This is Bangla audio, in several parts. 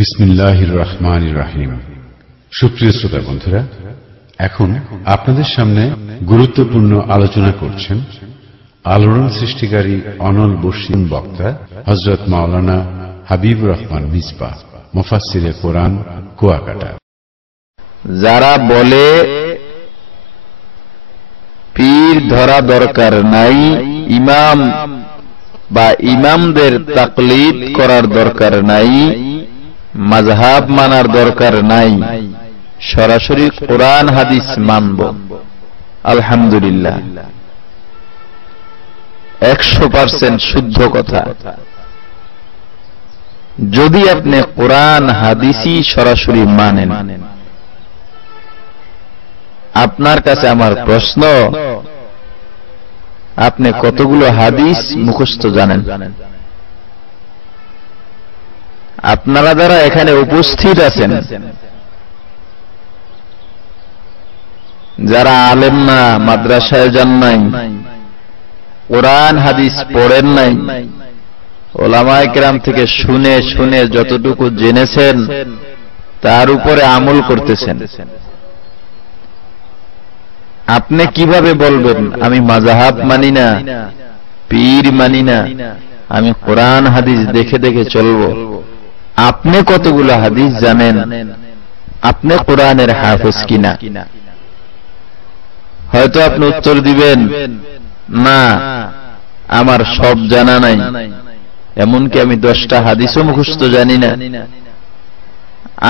বিসমিল্লাহির রহমানির রহিম। সুপ্রিয় শ্রোতা বন্ধুরা, এখন আপনাদের সামনে গুরুত্বপূর্ণ আলোচনা করছেন আলোড়ন সৃষ্টিকারী অনল বর্ষীয় বক্তা হযরত মাওলানা হাবিবুর রহমান মিসবাহ, মুফাসসিরে কোরআন, কুয়াকাটা। যারা বলে পীর ধরা দরকার নাই, ইমাম বা ইমামদের তাকলিদ করার দরকার নাই, মাযহাব মানার দরকার নাই, সরাসরি কোরআন হাদিস মানব, আলহামদুলিল্লাহ 100% শুদ্ধ কথা। যদি আপনি কোরআন হাদিসই সরাসরি মানেন, আপনার কাছে আমার প্রশ্ন, আপনি কতগুলো হাদিস মুখস্থ জানেন? আপনারা যারা এখানে উপস্থিত আছেন, যারা আলেম না, মাদ্রাসায় যান নাই, কোরআন হাদিস পড়েন নাই, ওলামায়ে কেরাম থেকে শুনে শুনে যতটুকু জেনেছেন তার উপরে আমল করতেছেন, আপনি কিভাবে বলবেন আমি মাযহাব মানি না, পীর মানি না, আমি কোরআন হাদিস দেখে দেখে চলব? আপনি কতগুলো হাদিস জানেন? আপনি কোরআনের হাফেজ কিনা? হয়তো আপনি উত্তর দিবেন না, আমার সব জানা নাই, এমনকি আমি 10টা হাদিসও মুখস্থ জানি না,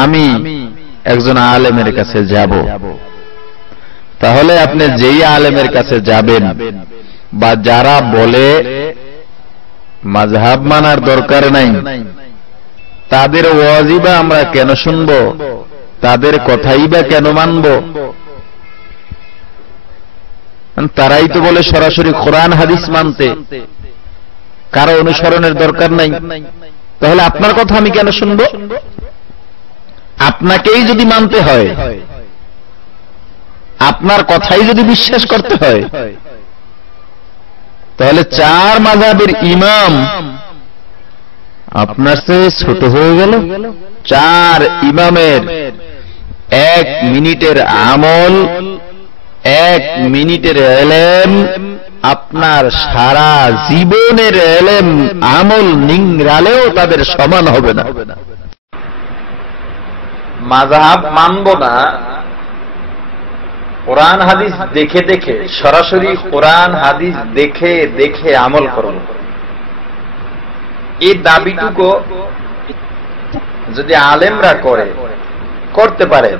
আমি একজন আলেমের কাছে যাব। তাহলে আপনি যেই আলেমের কাছে যাবেন বা যারা বলে মাযহাব মানার দরকার নাই, তাদের ওয়াজই বা আমরা কেন শুনব? তাদের কথাই বা কেন মানব? তারাই তো বলে সরাসরি কোরআন হাদিস মানতে, কারো অনুসরণের দরকার নাই। তাহলে আপনার কথা আমি কেন শুনব? আপনাকেই যদি মানতে হয়, আপনার কথাই যদি বিশ্বাস করতে হয়, তাহলে 4 মাযহাবের ইমাম আপনার চেয়ে ছোট হয়ে গেল। 4 ইমামের 1 মিনিটের আমল, 1 মিনিটের এলেম আপনার সারা জীবনের এলেম আমল নিংড়ালেও তাদের সমান হবে না। মাযহাব মানব না, কোরআন হাদিস দেখে দেখে, সরাসরি কোরআন হাদিস দেখে দেখে আমল করব, এই দাবিটুকু যদি আলেমরা করতে পারে,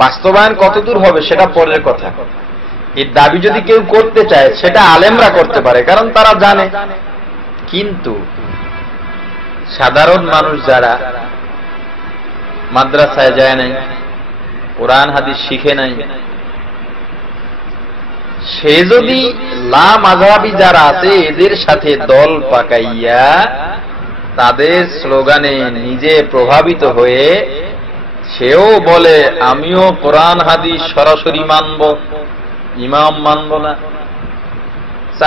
বাস্তবায়ন কতদূর হবে সেটা পরের কথা। এই দাবি যদি কেউ করতে চায়, সেটা আলেমরা করতে পারে, কারণ তারা জানে। কিন্তু সাধারণ মানুষ যারা মাদ্রাসায় যায় নাই, কোরআন হাদিস শিখে নাই, সে যদি লা মাযহাবী যারা আছে এদের সাথে দল পাকাইয়া তাদের স্লোগানে নিজে প্রভাবিত হয়ে সেও বলে আমিও কোরআন হাদিস সরাসরি মানব, ইমাম মানব না,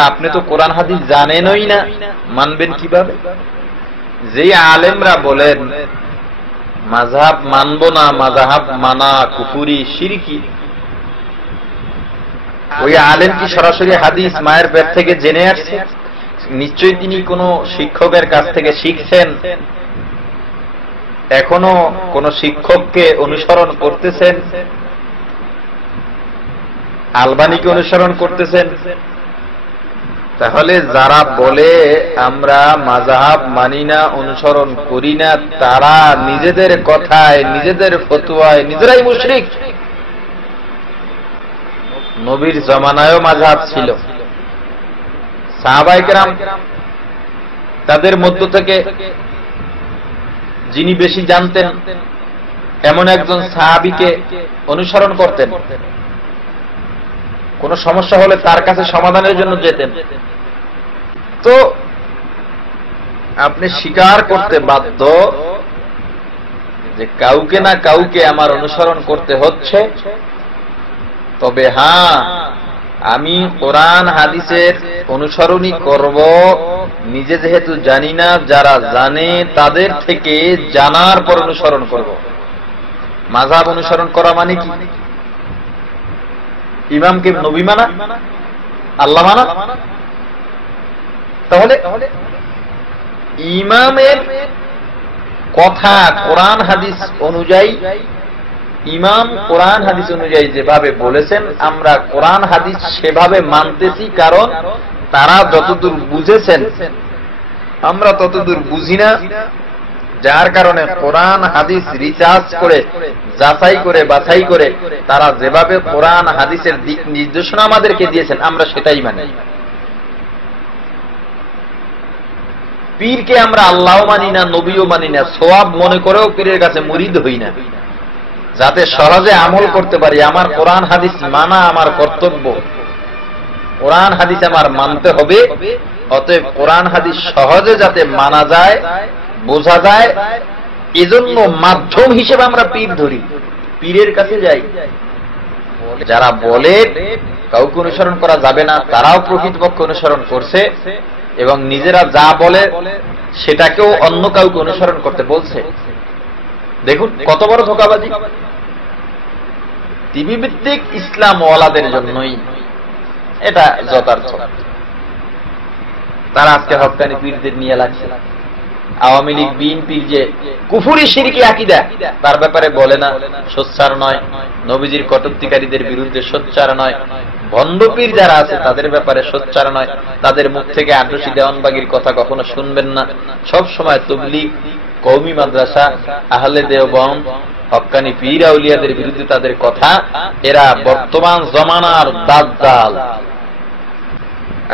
আপনি তো কোরআন হাদিস জানেনই না, মানবেন কিভাবে? যে আলেমরা বলেন মাযহাব মানব না, মাযহাব মানা কুফরি, শিরকি, ওই আলেম কি সরাসরি হাদিস মায়ের পেট থেকে জেনে আসছে? নিশ্চয়ই তিনি কোনো শিক্ষকের কাছ থেকে শিখছেন, এখনো কোন শিক্ষককে অনুসরণ করতেছেন, আলবানীকে অনুসরণ করতেছেন। তাহলে যারা বলে আমরা মাযহাব মানি না, অনুসরণ করি না, তারা নিজেদের কথায়, নিজেদের ফতোয়ায় নিজেরাই মুশরিক। নবীর জমানায়ও মাযহাব ছিল, সাহাবায়ে কেরাম তাদের মধ্য থেকে যিনি বেশি জানতেন এমন একজন সাহাবীকে অনুসরণ করতেন, কোন সমস্যা হলে তার কাছে সমাধানের জন্য যেতেন। তো আপনি স্বীকার করতে বাধ্য যে কাউকে না কাউকে আমার অনুসরণ করতে হচ্ছে। তবে হ্যাঁ, আমি কোরআন হাদিসের অনুসরণই করব, নিজে যেহেতু জানি না, যারা জানে তাদের থেকে জানার পর অনুসরণ করব। মাযহাব অনুসরণ করা মানে কি? ইমামকে নবী মানা, আল্লাহ মানা? তাহলে ইমামের কথা কোরআন হাদিস অনুযায়ী, ইমাম কোরআন হাদিস অনুযায়ী যেভাবে বলেছেন আমরা কোরআন হাদিস সেভাবে মানতেছি, কারণ তারা যতদূর বুঝেছেন আমরা ততদূর বুঝি না, যার কারণে কোরআন হাদিস রিসার্চ করে যাচাই করে বাছাই করে তারা যেভাবে কোরআন হাদিসের দিক নির্দেশনা আমাদেরকে দিয়েছেন আমরা সেটাই মানি। পীরকে আমরা আল্লাহও মানি না, নবীও মানি না, সওয়াব মনে করেও পীরের কাছে মুরিদ হই না, যাতে সহজে আমল করতে পারি। আমার কোরআন হাদিস মানা আমার কর্তব্য, কোরআন হাদিস আমার মানতে হবে। অতএব কোরআন হাদিস সহজে যাতে মানা যায়, বোঝা যায়, এজন্য মাধ্যম হিসেবে আমরা পীর ধরি, পীরের কাছে যাই। যারা বলে কাউকে অনুসরণ করা যাবে না, তারাও প্রকৃতপক্ষে অনুসরণ করছে এবং নিজেরা যা বলে সেটাকেও অন্য কাউকে অনুসরণ করতে বলছে। দেখুন কত বড় ধোঁকাবাজি। টিভি ভিত্তিক ইসলাম ওয়ালাদের জন্যই এটা যথার্থ। তারা আজকে হক্কানি পীরদের নিয়ে লাগছে। আওয়ামী লীগ বিএনপির যে কুফরি শিরকি আকীদা তার ব্যাপারে বলে না, সোচ্চার নয়। নবীজির কটূক্তিকারীদের বিরুদ্ধে সোচ্চার নয়। ভণ্ড পীর যারা আছে তাদের ব্যাপারে সোচ্চার নয়। তাদের মুখ থেকে আদর্শী দেওয়ানবাগির কথা কখনো শুনবেন না। সব সময় তাবলীগ, কওমি মাদ্রাসা, আহলে দেওবন্দ, হক্কানি পীর আউলিয়াদের বিরুদ্ধে তাদের কথা। এরা বর্তমান জমানার দাজ্জাল।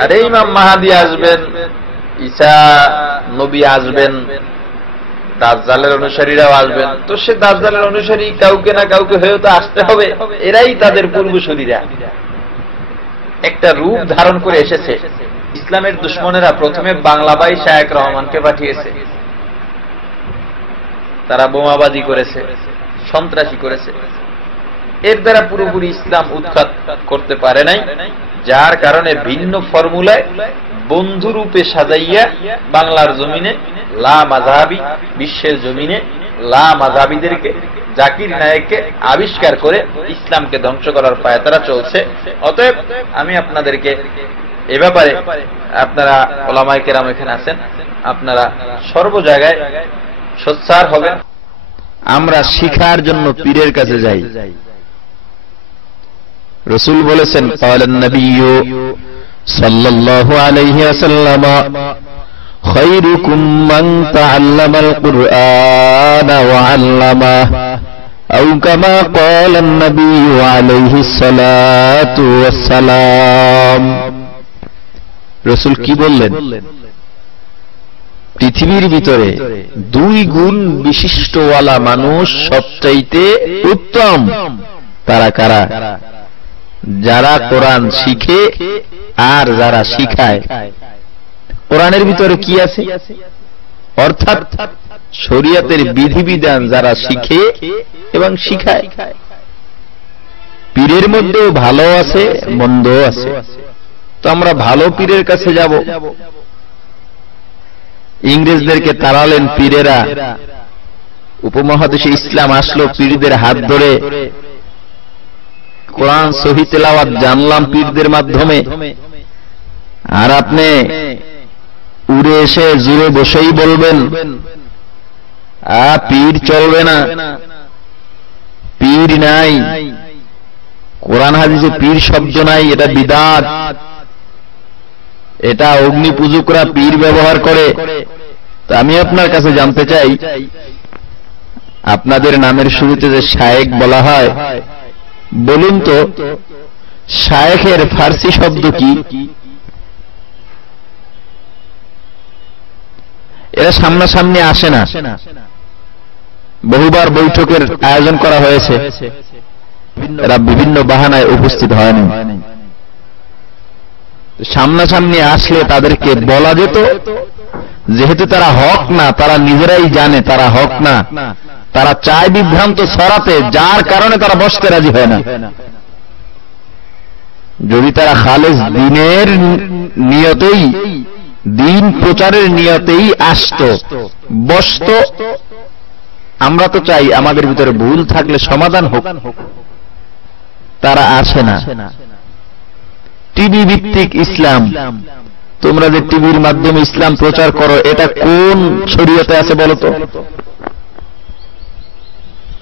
আরে ইমাম মাহদী আসবেন, ঈসা নবী আসবেন, দাজ্জালের অনুসারীরাও আসবেন। তো সে দাজ্জালের অনুসারী কাউকে না কাউকে হয়েও তো আসতে হবে। এরাই তাদের পূর্বসূরীরা একটা রূপ ধারণ করে এসেছে। ইসলামের দুশমনেরা প্রথমে বাংলাবাই শায়েখ রহমানকে পাঠিয়েছে। তারা বোমাবাজি করেছে, সন্ত্রাসী করেছে। এর দ্বারা পুরোপুরি ইসলাম উৎখাত করতে পারে নাই, যার কারণে ভিন্ন ফর্মুলায় বন্ধুরূপে সাজাইয়া বাংলার জমিনে লা মাযহাবী, বিশ্বের জমিনে লা মাযহাবীদেরকে, জাকির নায়েককে আবিষ্কার করে ইসলামকে ধ্বংস করার পায়তারা চলছে। অতএব আমি আপনাদেরকে এ ব্যাপারে, আপনারা ওলামায়ে কেরাম এখানে আছেন, আপনারা সর্ব জায়গায় সোচ্চার হবেন। আমরা শিখার জন্য পীরের কাছে যাই। রাসূল বলেছেন, ক্বালান নাবিয়্যু সাল্লাল্লাহু আলাইহি ওয়াসাল্লাম, খায়রুকুম মান তাআল্লামাল কুরআনা ওয়া আল্লামাহু, আও কামা ক্বালান নাবিয়্যু আলাইহিস সালাতু ওয়াস সালাম। রাসূল কি বললেন? পৃথিবীর ভিতরে দুই গুণ বিশিষ্টওয়ালা মানুষ সবচাইতে উত্তম। তারা কারা? যারা কোরআন শিখে আর যারা শিখায়। কোরআনের ভিতরে কি আছে? অর্থাৎ শরীয়তের বিধিবিধান যারা শিখে এবং শিখায়। পীরের মধ্যেও ভালো আছে, মন্দও আছে। তো আমরা ভালো পীরের কাছে যাব। ইংরেজদেরকে তাড়ালেন পীরেরা। উপমহাদেশে ইসলাম আসলো পীরদের হাত ধরে। কোরআন সহিহ তেলাওয়াত জানলাম পীরদের মাধ্যমে। আর আপনি উড়ে এসে জুড়ে বসেই বলবেন পীর চলবে না, পীর নাই, কোরআন হাদিসে পীর শব্দ নাই, এটা বিদআত, এটা অগ্নি পূজকরা পীর ব্যবহার করে। তো আমি আপনার কাছে জানতে চাই, আপনাদের নামের শুরুতে যে শায়েখ বলা হয়, বলুন তো শায়েখের ফার্সি শব্দ কি? এরা সামনাসামনি আসে না। বহুবার বৈঠকের আয়োজন করা হয়েছে, এরা বিভিন্ন বাহানায় উপস্থিত হয়নি। সামনাসামনি আসলে তাদেরকে বলা যেত, যেহেতু তারা হক না, তারা নিজেরাই জানে তারা হক না, তারা চায় বিভ্রান্ত ছড়াতে, যার কারণে তারা বসতে রাজি হয় না। যদি তারা খালেস দ্বীনের নিয়তেই দিন প্রচারের নিয়তেই আসতো, বসতো। আমরা তো চাই আমাদের ভিতরে ভুল থাকলে সমাধান হোক, তারা আসে না। টিভি ভিত্তিক ইসলাম, তোমরা যে টিভির মাধ্যমে ইসলাম প্রচার করো, এটা কোন শরীয়তে আছে বলো তো?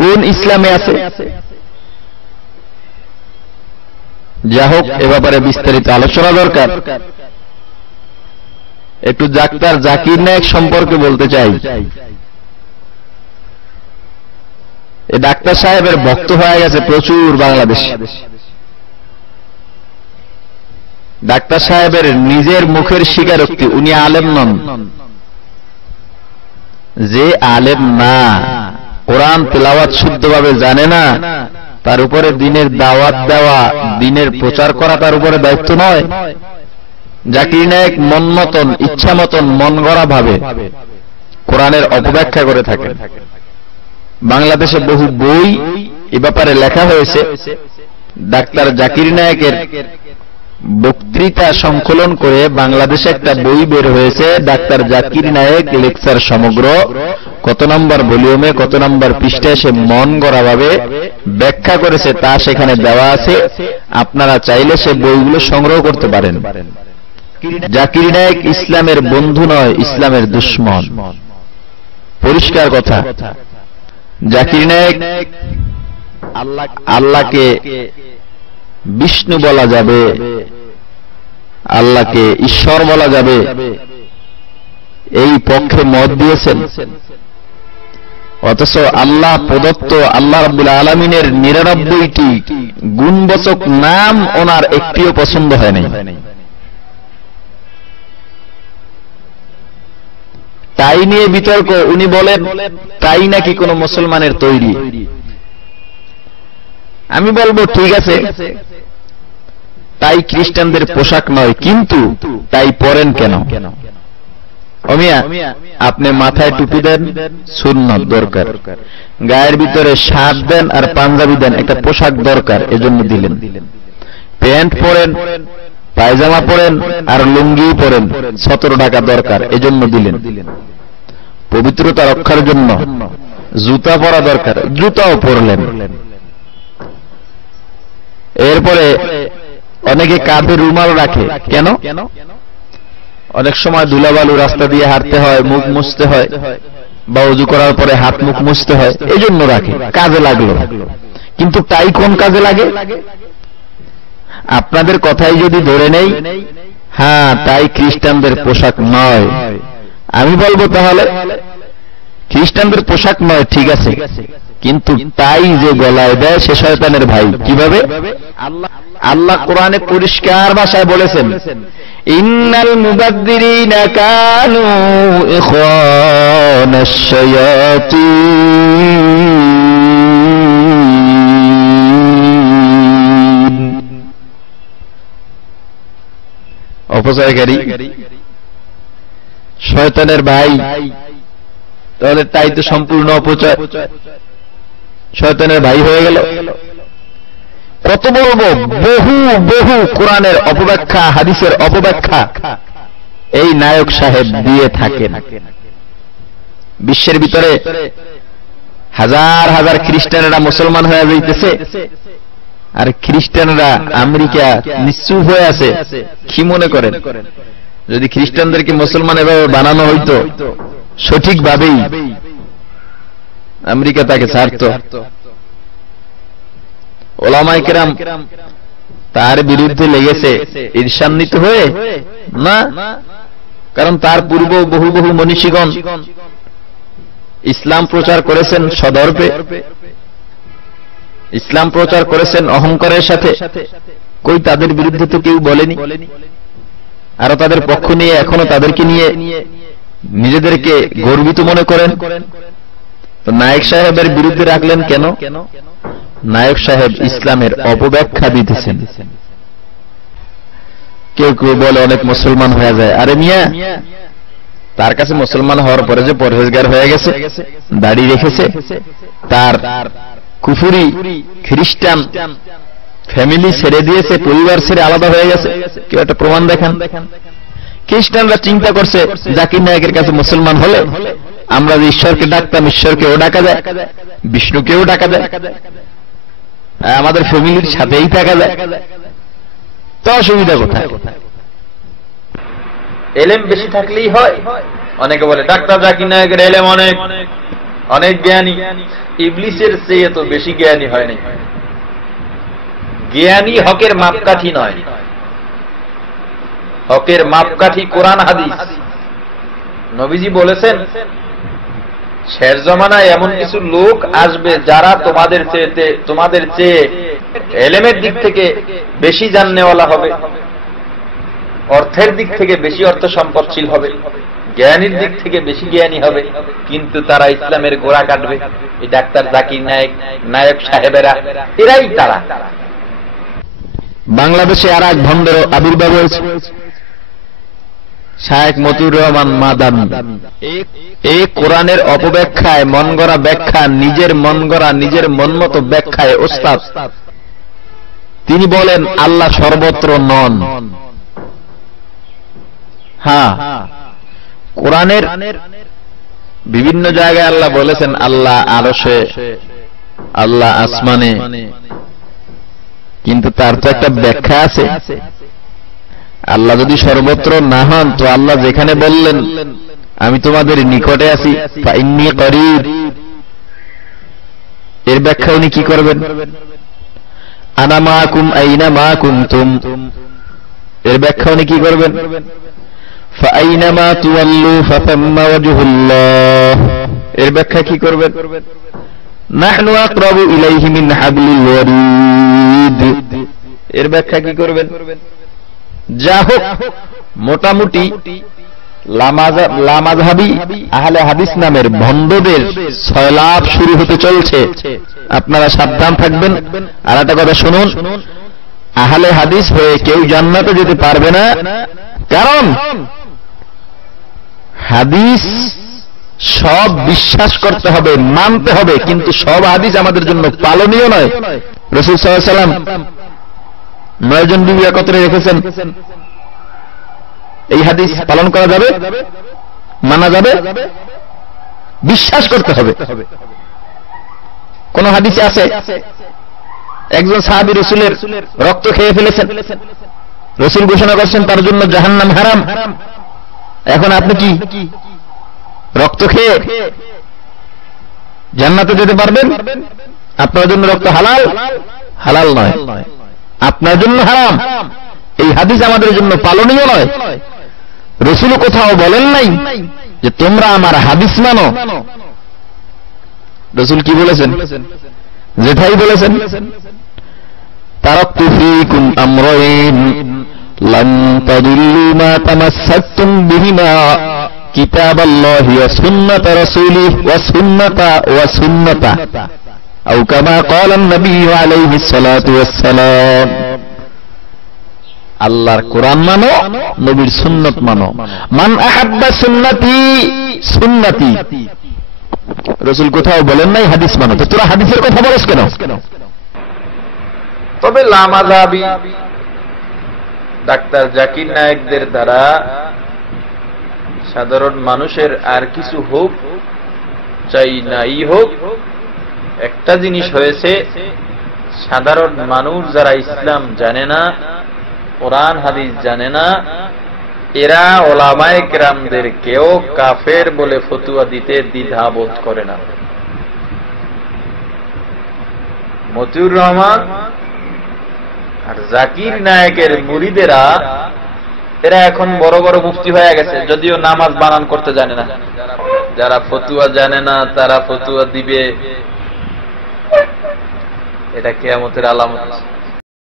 কোন ইসলামে আছে? যা হোক, এ ব্যাপারে বিস্তারিত আলোচনা দরকার। একটু ডাক্তার জাকির নায়েক সম্পর্কে বলতে চাই। এই ডাক্তার সাহেবের ভক্ত হয়ে গেছে প্রচুর বাংলাদেশে। ডাক্তার সাহেবের নিজের মুখের স্বীকারোক্তি, উনি আলেম নন। যে আলেম না, কোরআন তেলাওয়াত শুদ্ধভাবে জানে না, তার উপরে দিনের দাওয়াত দেওয়া, দিনের প্রচার করা তার উপরে দায়িত্ব নয়। জাকির নায়েক মন মতন, ইচ্ছা মতন, মন গড়া ভাবে কোরআনের অপব্যাখ্যা করে থাকে। বাংলাদেশে বহু বই এ ব্যাপারে লেখা হয়েছে। ডাক্তার জাকির নায়েকের বক্তৃতা সংকলন করে বাংলাদেশে একটা বই বের হয়েছে, ডাক্তার জাকির নায়েক লেকচার সমগ্র। কত নম্বর ভলিউমে, কত নম্বর পৃষ্ঠায় সে মন গড়া ভাবে ব্যাখ্যা করেছে তা সেখানে দেওয়া আছে। আপনারা চাইলে সে বইগুলো সংগ্রহ করতে পারেন। জাকির নায়েক ইসলামের বন্ধু নয়, ইসলামের দুশমন, পরিষ্কার কথা। জাকির নায়েক আল্লাহকে বিষ্ণু বলা যাবে, আল্লাহকে ঈশ্বর বলা যাবে, এই পক্ষে মত দিয়েছেন। অথচ আল্লাহ প্রদত্ত আল্লাহ রাব্বুল আলামিনের ৯৯টি গুণবাচক নাম ওনার একটিও পছন্দ হয় নাই। তাই নিয়ে বিতর্ক। উনি বলেন তাই নাকি কোন মুসলমানের তৈরি। আমি বলবো ঠিক আছে, তাই খ্রিস্টানদের পোশাক নয়, কিন্তু তাই পরেন কেন? অমিয়া, আপনি মাথায় টুপি দেন, সুন্নত দরকার। গায়ের ভিতরে শার্ট দেন আর পাঞ্জাবি দেন, একটা পোশাক দরকার, এজন্য দিলেন। প্যান্ট পরেন, পায়জামা পরেন আর লুঙ্গি পরেন, ১৭ টাকা দরকার, এজন্য দিলেন। পবিত্রতা রক্ষার জন্য জুতা পরা দরকার, জুতাও পরলেন। এরপরে অনেকে কাঁধে রুমাল রাখে, কেন? অনেক সময় ধুলাবালু রাস্তা দিয়ে হাঁটতে হয়, মুখ মুছতে হয়, বা ওযু করার পরে হাত মুখ মুছতে হয়, এই জন্য রাখে, কাজে লাগলো। কিন্তু তাই কোন কাজে লাগে? আপনাদের কথাই যদি ধরে নেই, হ্যাঁ তাই খ্রিস্টানদের পোশাক নয়, আমি বলবো তাহলে খ্রিস্টানদের পোশাক নয়, ঠিক আছে, কিন্তু তাই যে গলায় দেয় সে শয়তানের ভাই। কিভাবে? আল্লাহ কোরআনে পরিষ্কার ভাষায় বলেছেন, ইন্নাল মুবাদ্দিরিনা কানু ইখওয়ানাশ শায়াতিন। অপচয়কারী, শয়তানের ভাই। তাহলে তাই তো সম্পূর্ণ অপচয়, শয়তানের ভাই হয়ে গেল। কত বলবো, বহু বহু কোরআনের অপব্যাখ্যা, হাদিসের অপব্যাখ্যা এই নায়ক সাহেব দিয়ে থাকেন। বিশ্বের ভিতরে হাজার হাজার খ্রিস্টানেরা মুসলমান হয়ে যাইতেছে, আর খ্রিস্টানরা আমেরিকা নিশ্চুপ হয়ে আছে। কি মনে করেন, যদি খ্রিস্টানদেরকে মুসলমান এভাবে বানানো হইতো সঠিকভাবেই, আমেরিকা তাকে ছাড়ত? ওলামায়ে কেরাম তার বিরুদ্ধে লেগেছে ঈর্ষান্বিত হয়ে? না, কারণ তার পূর্ব বহু বহু মনীষীগণ ইসলাম প্রচার করেছেন সদর্পে, ইসলাম প্রচার করেছেন অহংকারের সাথে। কই তাদের বিরুদ্ধে তো কেউ বলেনি। আরো তাদের পক্ষ নিয়ে এখনো তাদেরকে নিয়ে নিজেদেরকে গর্বিত মনে করেন। তো নায়েক সাহেবের বিরুদ্ধে রাখলেন কেন? নায়েক সাহেব ইসলামের অপব্যাখ্যা দিতেছেন। কেউ কেউ বলে অনেক মুসলমান হয়ে যায়। আরে মিয়া, তার কাছে মুসলমান হওয়ার পরে যে পরহেজগার হয়ে গেছে, দাড়ি রেখেছে, তার কুফরি খ্রিস্টান ফ্যামিলি ছেড়ে দিয়েছে, পরিবার ছেড়ে আলাদা হয়ে গেছে, কেউ একটা প্রমাণ দেখান। খ্রিস্টানরা চিন্তা করছে জাকির নায়েকের কাছে মুসলমান হলে আমরা যে ঈশ্বরকে ডাকতাম ঈশ্বরকেও ডাকা যায়, বিষ্ণুকেও ডাকা যায়, আমাদের ফ্যামিলির সাথেই থাকা যায়, তো অসুবিধা কোথায়? এলেম বেশি থাকলেই হয়। অনেকে বলে ডাক্তার জাকির নায়েকের এলেম অনেক অনেক জ্ঞানী, ইবলিসের চেয়ে তো বেশি জ্ঞানী হয় নাই। জ্ঞানী হকের মাপকাঠি নয়, হকের মাপকাঠি কোরআন হাদিস। নবীজি বলেছেন শের জমানায় এমন কিছু লোক আসবে যারা তোমাদের চেয়ে এলেমের দিক থেকে বেশি জাননেওয়ালা হবে, অর্থের দিক থেকে বেশি অর্থ সম্পদশীল হবে, জ্ঞানীর দিক থেকে বেশি জ্ঞানী হবে, কিন্তু তারা ইসলামের গোড়া কাটবে। এই ডাক্তার জাকির নায়েক সাহেবেরা এরাই তারা। বাংলাদেশে আর এক ভণ্ডের আবির্ভাব হয়েছে, শায়েখ মতিউর রহমান মাদানী। এই কোরআনের অপব্যাখ্যায়, মন গড়া ব্যাখ্যা, নিজের মন গড়া নিজের মনমতো ব্যাখ্যায় ওস্তাদ। তিনি বলেন আল্লাহ সর্বত্র নন। হ্যাঁ, কোরআনের বিভিন্ন জায়গায় আল্লাহ বলেছেন আল্লাহ আরশে, আল্লাহ আসমানে, কিন্তু তার তো একটা ব্যাখ্যা আছে। আল্লাহ যদি সর্বত্র না হন তো আল্লাহ যেখানে বললেন আমি তোমাদের নিকটে আছি, ফাইন্নী করিব, এর ব্যাখ্যা উনি কি করবেন? আনা মাকুম আইনা মা কুনতুম, এর ব্যাখ্যা উনি কি করবেন? ফাআইনামা তুওয়াল্লু ফাতাম্মা ওয়াজহুল্লাহ, এর ব্যাখ্যা কি করবেন? নাহনু আকরাবু ইলাইহি মিন হাবলিল ওয়ারিদ, এর ব্যাখ্যা কি করবেন? যা হোক, মোটামুটি লামাযহাবী আহলে হাদিস নামের ভণ্ডদের সয়লাভ শুরু হতে চলছে। আপনারা সাবধান থাকবেন। আর একটা কথা শুনুন, আহলে হাদিস হয়ে কেউ জান্নাতে যেতে পারবে না, কারণ হাদিস সব বিশ্বাস করতে হবে, মানতে হবে, কিন্তু সব হাদিস আমাদের জন্য পালনীয় নয়। রাসূল সাল্লাল্লাহু আলাইহি ওয়াসাল্লাম 9 জন বিবি একত্রে রেখেছেন, এই হাদিস পালন করা যাবে, মানা যাবে, বিশ্বাস করতে হবে। কোন হাদিসে আছে একজন সাহাবী রাসূলের রক্ত খেয়ে ফেলেছেন, রাসূল ঘোষণা করছেন তার জন্য জাহান্নাম হারাম। এখন আপনি কি রক্ত খেয়ে জান্নাতে যেতে পারবেন? আপনার জন্য রক্ত হালাল? হালাল নয়, আপনার জন্য হারাম। এই হাদিস আমাদের জন্য পালনীয় নয়। রাসূল কোথাও বলেন নাই যে তোমরা আমার হাদিস মানো। রাসূল কি বলেছেন? যেটাই বলেছেন, তারাকতু ফীকুম আমরাইন লান তাদিল্লু মা তামাসসাকতুম বিহিমা কিতাবাল্লাহি ওয়া সুন্নাতা রাসূলিহি ওয়া সুন্নাতা আও কামা ক্বালা an-নবী আলাইহিস সালাতু ওয়াস সালাম। আল্লাহর কোরআন মানো, নবীর সুন্নাত মানো। মান আহাব্বা সুন্নতি সুন্নতি, রাসূল কোথাও বলেন নাই হাদিস মানো। তো তোরা হাদিসের কথা বলছ কেন? তবে লামাযহাবী ডাক্তার জাকির নায়েকদের দ্বারা সাধারণ মানুষের আর কিছু হোক চাই নাই হোক, একটা জিনিস হয়েছে, সাধারণ মানুষ যারা ইসলাম জানে না, কোরআন হাদিস জানে না, এরা ওলামায়ে কেরামদেরকেও কাফের বলে ফতোয়া দিতে দ্বিধাবোধ করে না। মতিউর রহমান আর জাকির নায়েকের মুরিদেরা এরা এখন বড় বড় মুফতি হয়ে গেছে, যদিও নামাজ বানান করতে জানে না। যারা ফতোয়া জানে না তারা ফতোয়া দিবে, এটা কিয়ামতের আলামত।